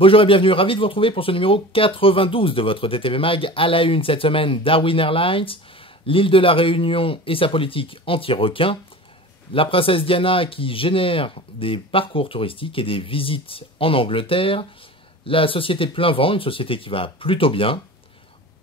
Bonjour et bienvenue, ravi de vous retrouver pour ce numéro 92 de votre DTV Mag. À la une cette semaine, Darwin Airlines, l'île de la Réunion et sa politique anti-requin, la princesse Diana qui génère des parcours touristiques et des visites en Angleterre, la société Plein Vent, une société qui va plutôt bien.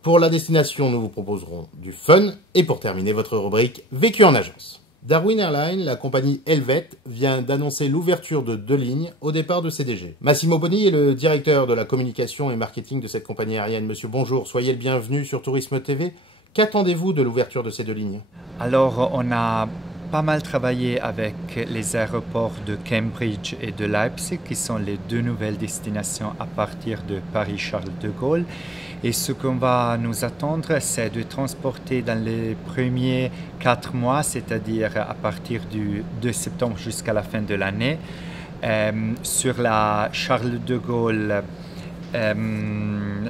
Pour la destination, nous vous proposerons du fun et pour terminer votre rubrique Vécu en agence. Darwin Airlines, la compagnie Helvet, vient d'annoncer l'ouverture de 2 lignes au départ de CDG. Massimo Boni est le directeur de la communication et marketing de cette compagnie aérienne. Monsieur, bonjour, soyez le bienvenu sur Tourisme TV. Qu'attendez-vous de l'ouverture de ces 2 lignes? Alors, on a pas mal travaillé avec les aéroports de Cambridge et de Leipzig, qui sont les 2 nouvelles destinations à partir de Paris-Charles de Gaulle. Et ce qu'on va nous attendre, c'est de transporter dans les premiers 4 mois, c'est-à-dire à partir du 2 septembre jusqu'à la fin de l'année, sur la Charles de Gaulle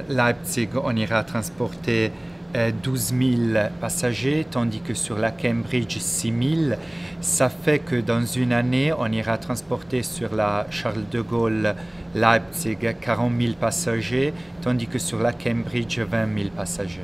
Leipzig, on ira transporter 12 000 passagers, tandis que sur la Cambridge 6 000. Ça fait que dans une année, on ira transporter sur la Charles de Gaulle Leipzig 40 000 passagers, tandis que sur la Cambridge 20 000 passagers.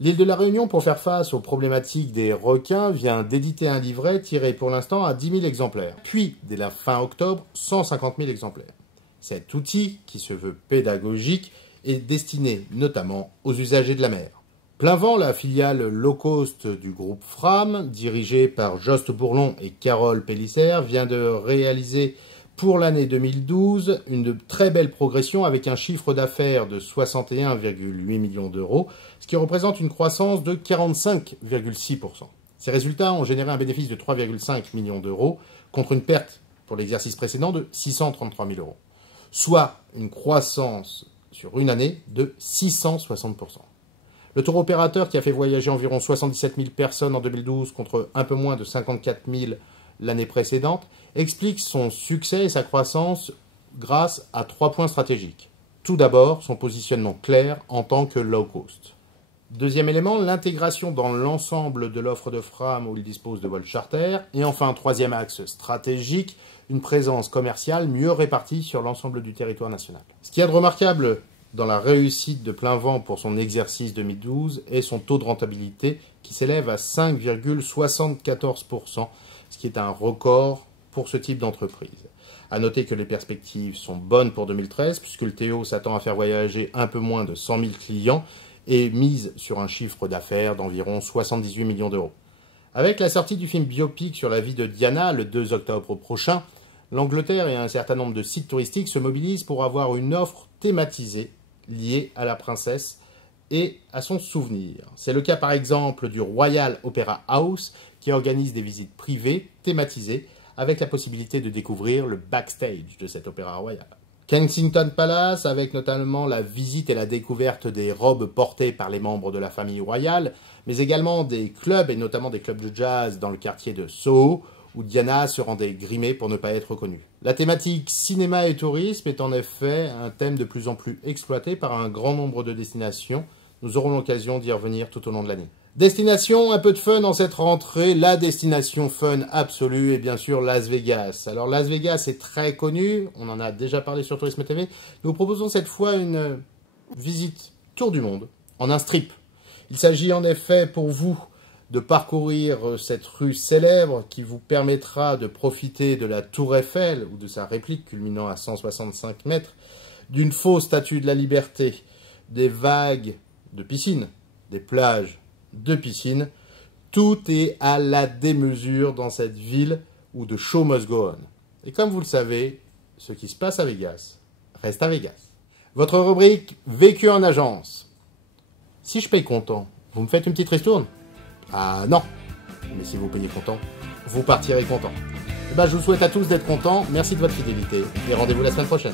L'île de la Réunion, pour faire face aux problématiques des requins, vient d'éditer un livret tiré pour l'instant à 10 000 exemplaires. Puis, dès la fin octobre, 150 000 exemplaires. Cet outil, qui se veut pédagogique, est destiné notamment aux usagers de la mer. Plein Vent, la filiale low-cost du groupe Fram, dirigée par Jost Bourlon et Carole Pellicer, vient de réaliser pour l'année 2012 une très belle progression avec un chiffre d'affaires de 61,8 millions d'euros, ce qui représente une croissance de 45,6%. Ces résultats ont généré un bénéfice de 3,5 millions d'euros contre une perte pour l'exercice précédent de 633 000 euros, soit une croissance sur une année de 660%. Le tour opérateur, qui a fait voyager environ 77 000 personnes en 2012 contre un peu moins de 54 000 l'année précédente, explique son succès et sa croissance grâce à 3 points stratégiques. Tout d'abord, son positionnement clair en tant que low cost. Deuxième élément, l'intégration dans l'ensemble de l'offre de Fram où il dispose de vols charter. Et enfin, troisième axe stratégique, une présence commerciale mieux répartie sur l'ensemble du territoire national. Ce qu'il y a de remarquable dans la réussite de Plein Vent pour son exercice 2012 est son taux de rentabilité qui s'élève à 5,74%, ce qui est un record pour ce type d'entreprise. À noter que les perspectives sont bonnes pour 2013 puisque le TO s'attend à faire voyager un peu moins de 100 000 clients et mise sur un chiffre d'affaires d'environ 78 millions d'euros. Avec la sortie du film biopic sur la vie de Diana le 2 octobre prochain, l'Angleterre et un certain nombre de sites touristiques se mobilisent pour avoir une offre thématisée liée à la princesse et à son souvenir. C'est le cas par exemple du Royal Opera House qui organise des visites privées thématisées avec la possibilité de découvrir le backstage de cet opéra royal. Kensington Palace avec notamment la visite et la découverte des robes portées par les membres de la famille royale, mais également des clubs et notamment des clubs de jazz dans le quartier de Soho où Diana se rendait grimée pour ne pas être reconnue. La thématique cinéma et tourisme est en effet un thème de plus en plus exploité par un grand nombre de destinations. Nous aurons l'occasion d'y revenir tout au long de l'année. Destination, un peu de fun en cette rentrée. La destination fun absolue est bien sûr Las Vegas. Alors Las Vegas est très connu, on en a déjà parlé sur Tourisme TV. Nous vous proposons cette fois une visite tour du monde en un strip. Il s'agit en effet pour vous de parcourir cette rue célèbre qui vous permettra de profiter de la Tour Eiffel ou de sa réplique culminant à 165 mètres, d'une fausse statue de la Liberté, des vagues de piscine, des plages de piscine. Tout est à la démesure dans cette ville où the show must go on. Et comme vous le savez, ce qui se passe à Vegas reste à Vegas. Votre rubrique Vécu en agence. Si je paye comptant, vous me faites une petite ristourne? Ah non, mais si vous payez content, vous partirez content. Je vous souhaite à tous d'être contents, merci de votre fidélité et rendez-vous la semaine prochaine.